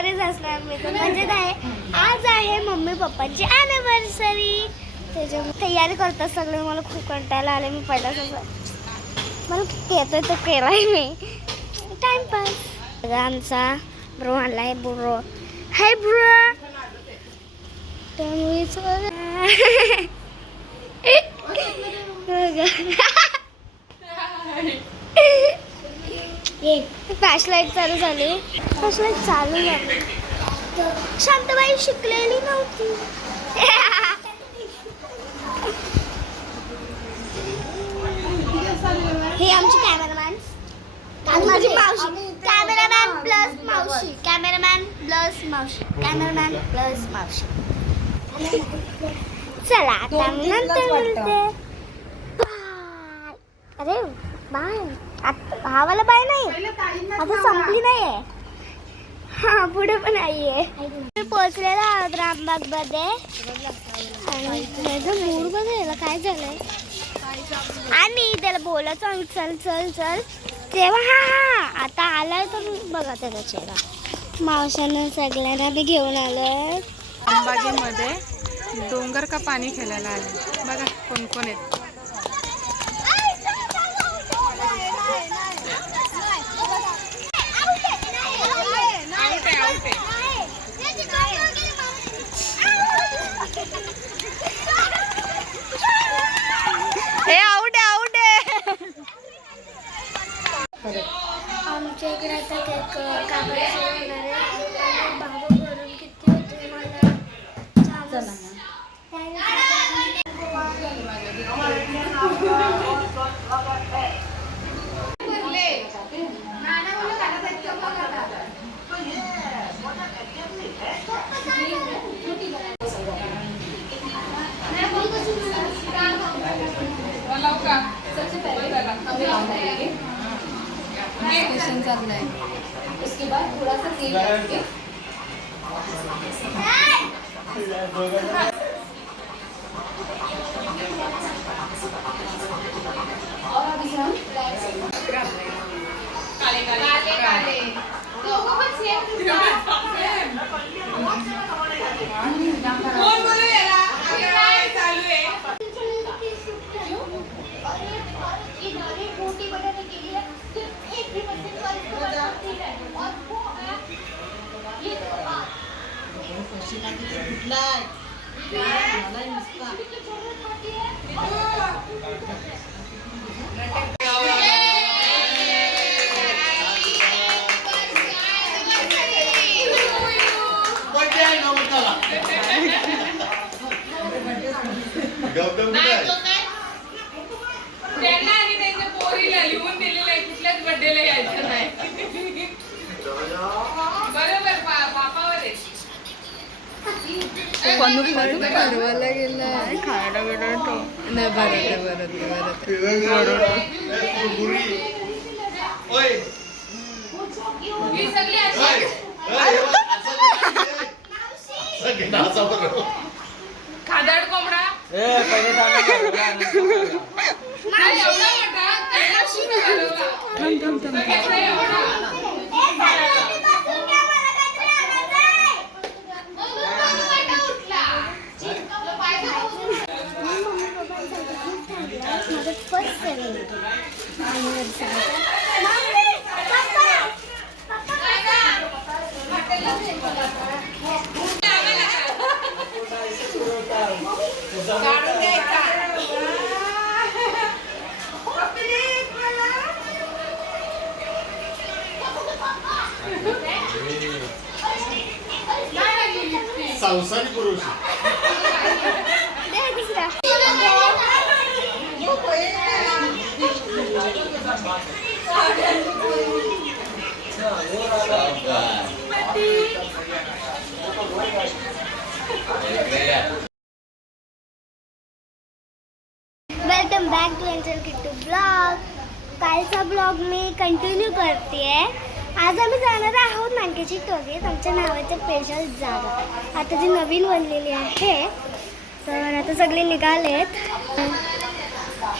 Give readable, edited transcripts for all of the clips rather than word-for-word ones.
घरीच असणार मी तर मजेत आहे. आज आहे मम्मी पप्पांची ॲनिव्हर्सरी. त्याच्यामुळे तयारी करतात सगळे. मला खूप कंटाळा आले. मी पहिला सगळं मला येतोय तो केलाय मी टाइमपास. आमचा ब्रो आलाय. Bro hi bro. फ्लॅशलाईट चालू झाली. फ्लॅशलाईट चालू झाली. शांतबाई शिकलेली नव्हती. हे आमचे कॅमेरामॅन आणि माझी मावशी. कॅमेरामॅन प्लस मावशी. कॅमेरामॅन प्लस मावशी. कॅमेरामॅन प्लस मावशी. चला आता नंतर बोलते. अरे बाय. हा वाला बाय नाही. आता संपली नाहीये. हा पुढे पण नाहीये. पोहोचलेला आहोत रामबाग मध्ये. आणि मूड बघायला काय झालंय. आणि त्याला बोलायचं आम्ही चल चल चल तेव्हा हा आता आलाय तर बघा त्याचा चेहरा. मावशांना सगळ्यांना बी घेऊन आलोय. अंबाजीमध्ये डोंगर का पाणी खेळायला आले. बघा कोण कोण आहेत. आमच्या इकडे आता केक कापायचं होणार आहे. बाबा भरून किती होते मला. स्टेशन चाललंय. उसके बाद थोड़ा सा तेल डाल के और अभी हम काले काले काले दोनों को सेम कौन बोले यार अरे चालू है. ये दाने रोटी बनाने के लिए सिर्फ 1% वाली है और वो ये त्यांना आणि त्यांच्या पोरीला लिहून दिलेलं आहे कुठल्याच बर्थडेला यायचं नाही. बरोबर बापावर आहे. परवाला गेलाय खायला भेटतो नाही. बरं ही सगळी अशी खादाड कोंबडा नाही एवढा मोठा त्याला शिकू संसारी पुरुष welcome back to angel Kittu blog. कालचा ब्लॉग मी कंटिन्यू करते. आज आम्ही जाणार आहोत मानकेची टोलीत. आमच्या नावाच्या स्पेशल जागा आता ती नवीन बनलेली आहे. तर आता सगळे निघालेत.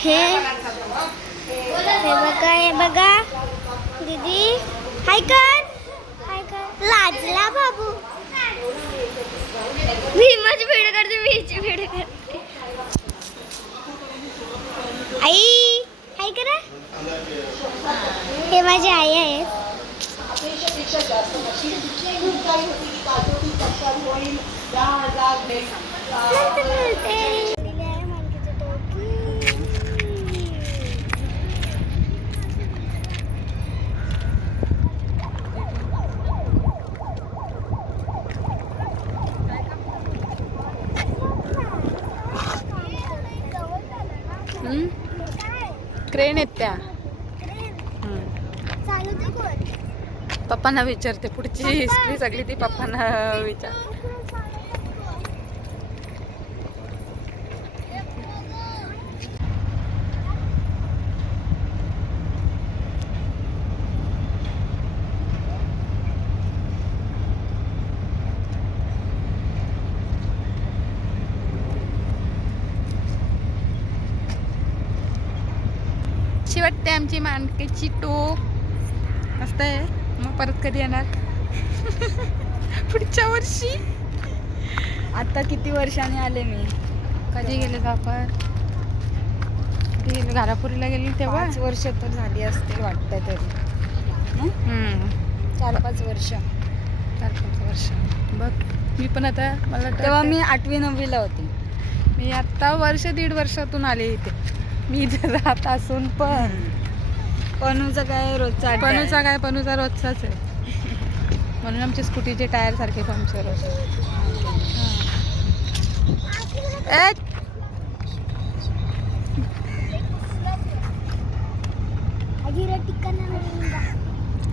हे बघा दीदी हाय कर हाय कर. लाजला बाबू. मी माझी व्हिडिओ करते, मी हिची व्हिडिओ करते. आई आई करा. हे माझी आई आहे. नंतर मिळते. दिली आहे मानकीची टोपी. क्रेन आहेत त्या. चालू ते कोण? पप्पांना विचारते, पुढची हिस्ट्री सगळी ती पप्पांना विचार. अशी वाटते आमची मानकेची टोक. मस्त आहे. मग परत कधी येणार? पुढच्या वर्षी. आता किती वर्षांनी आले मी. कधी गेले आपण? कधी गेले? घारापुरीला गेले तेव्हा. 5 वर्ष तर झाली असतील वाटतं तरी. 4-5 वर्ष. 4-5 वर्ष. बघ मी पण आता मला तेव्हा मी 8वी-9वीला होते. मी आता 1-1.5 वर्षातून आले इथे. मी इथे राहत असून पण. पनूचा काय रोजचा अड्डा आहे. पनूचा काय, पनूचा रोजचाच आहे. म्हणून आमचे स्कूटीचे टायर सारखे पंक्चर होते.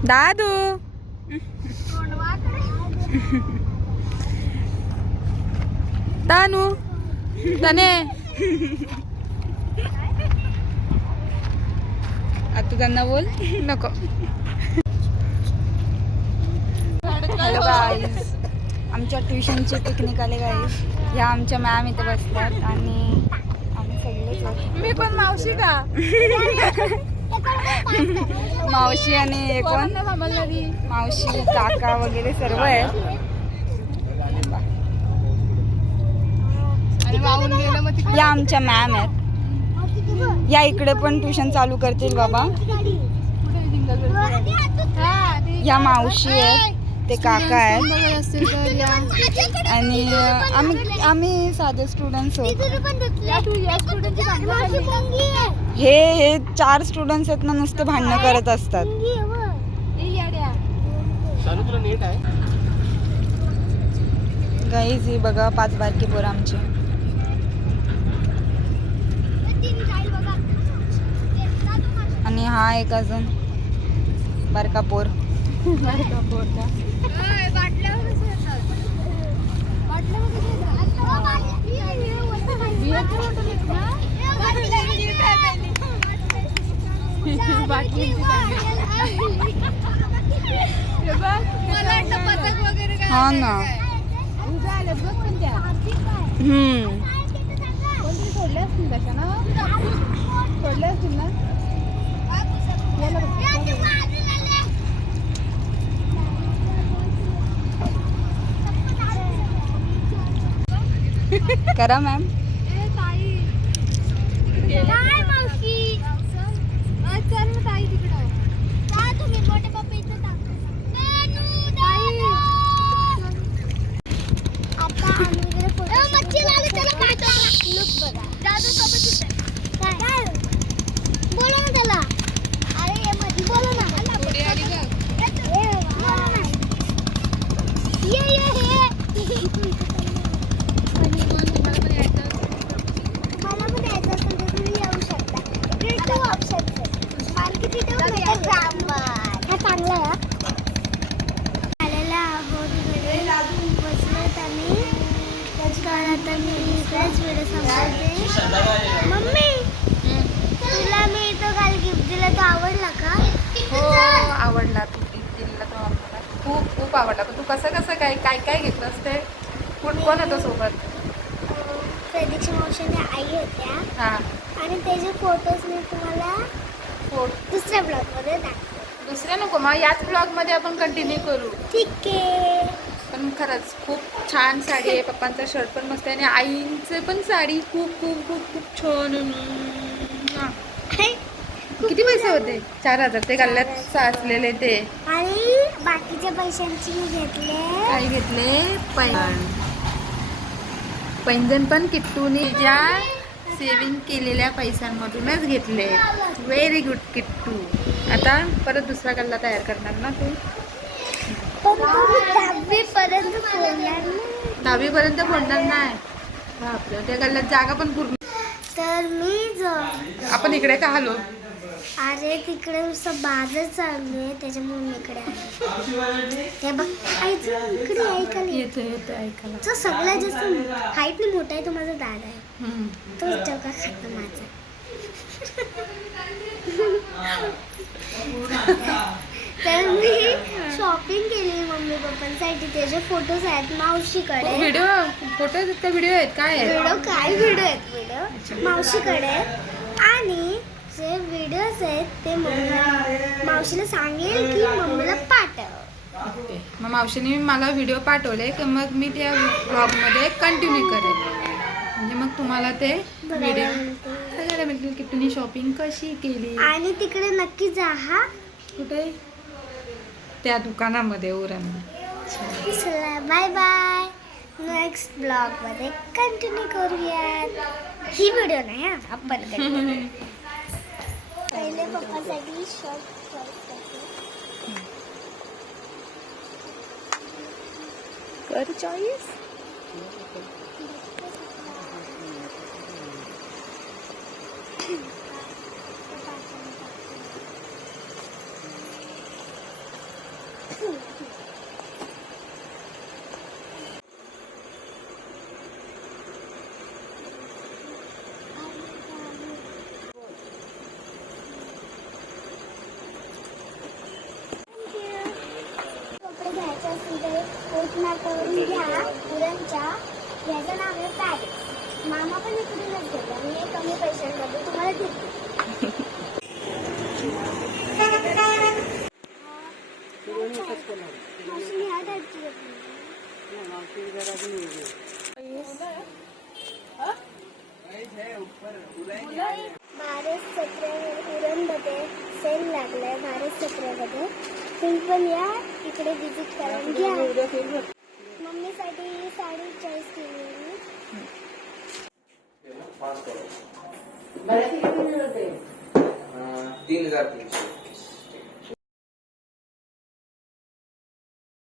दादू तानू तने आता त्यांना बोल. नको. हॅलो गाईज, आमच्या ट्युशनची पिकनिक आले गाईज. ह्या आमच्या मॅम इथे बसतात आणि आम्ही सगळेच. मी पण मावशी का? मावशी आणि कोण, मावशी काका वगैरे सर्व आहे. आणि वाहून गेलं मग तिकडे. या आमच्या मॅम आहेत. या इकडे पण ट्युशन चालू करतील बाबा. या मावशी आहेत, ते काका आहेत आणि आम्ही साधे स्टुडंट्स आहोत. हे 4 स्टुडंट्स आहेत ना, नुसते भांडणं करत असतात. गाईज ही बघा 5 बारकी पोरं आमची. आणि हा एक अजून बारका पोर. हा ना. करा मॅम. बोला ना त्याला. अरे बोला ना. मम्मी तुला मी तो काल गिफ्ट दिला तो आवडला का? हो आवडला. तू दिला तो आम्हाला खूप खूप आवडला. तू कसं काय काय काय घेतलंस ते? कोण होतं सोबत? प्रदीक्षा मावशीने आई होत्या. हां. आणि त्याचे फोटोज मी तुम्हाला दुसऱ्या ब्लॉगमध्ये दाखवते. दुसऱ्या नको मग याच ब्लॉग मध्ये आपण कंटिन्यू करू. ठीक आहे. पण खरंच खूप छान साडी आहे. पप्पांचा शर्ट पण मस्त आहे आणि आईंचे पण साडी खूप खूप खूप खूप छान. किती पैसे होते? 4,000. ते गल्ल्यात साचलेले ते. आणि बाकीच्या पैशांची मी घेतले. काय घेतले? पैंजण पण किट्टूने ज्या सेविंग केलेल्या पैशांमधूनच घेतले. Very good Kittu. आता परत दुसरा गल्ला तयार करणार ना तू? पण तुम्ही 10वी पर्यंत फोडणार ना. 10वी पर्यंत फोडणार नाही. बापरे, त्या गल्ल्यात जागा पण पूर्ण. तर मी आपण इकडे का आलो? अरे तिकडे नुसतं बाजार चालू आहे त्याच्यामुळे मी इकडे आले. ते बघ ऐकलं इकडे ऐकायला येतं येतं ऐकायला. जो सगळ्यात जास्त हाईटने मोठा आहे तो माझा दादा आहे. हम्म. तो जगा खातो माझा. तर मी शॉपिंग केली मम्मी पप्पांसाठी. त्याचे फोटोज आहेत मावशीकडे. व्हिडिओ फोटो त्या व्हिडिओ आहेत काय आहेत? व्हिडिओ आहेत व्हिडिओ मावशीकडे. आणि जे व्हिडिओज आहेत ते मावशीला सांगेल की मम्मीला पाठव. ओके. मग मावशीने मला व्हिडिओ पाठवले की मग मी त्या ब्लॉगमध्ये कंटिन्यू करेन. म्हणजे मग तुम्हाला ते व्हिडिओ बघायला मिळतील की तुम्ही शॉपिंग कशी केली. आणि तिकडे नक्की जा हा. कुठे? त्या दुकानामध्ये उरण. चला बाय बाय. नेक्स्ट ब्लॉग मध्ये कंटिन्यू करूयात. ही व्हिडिओ नाही हा आपण continue. पहिले पप्पासाठी शॉर्ट कर चॉईस. कपडे घ्यायचे असेल तर कोटनाकावरून घ्या. उरणच्या याचं नाव आहे पॅरिस. मामा पण इकडूनच घेतला. मी हे कमी पैशांमध्ये तुम्हाला देते. मावशी ह्या टाईपची घेतली. 12-17 उरणमध्ये सेल लागलाय. 12-17 तुम्ही पण या इकडे विजिट करून घ्या. मम्मीसाठी ही साडी चॉईस केली मी. 3,300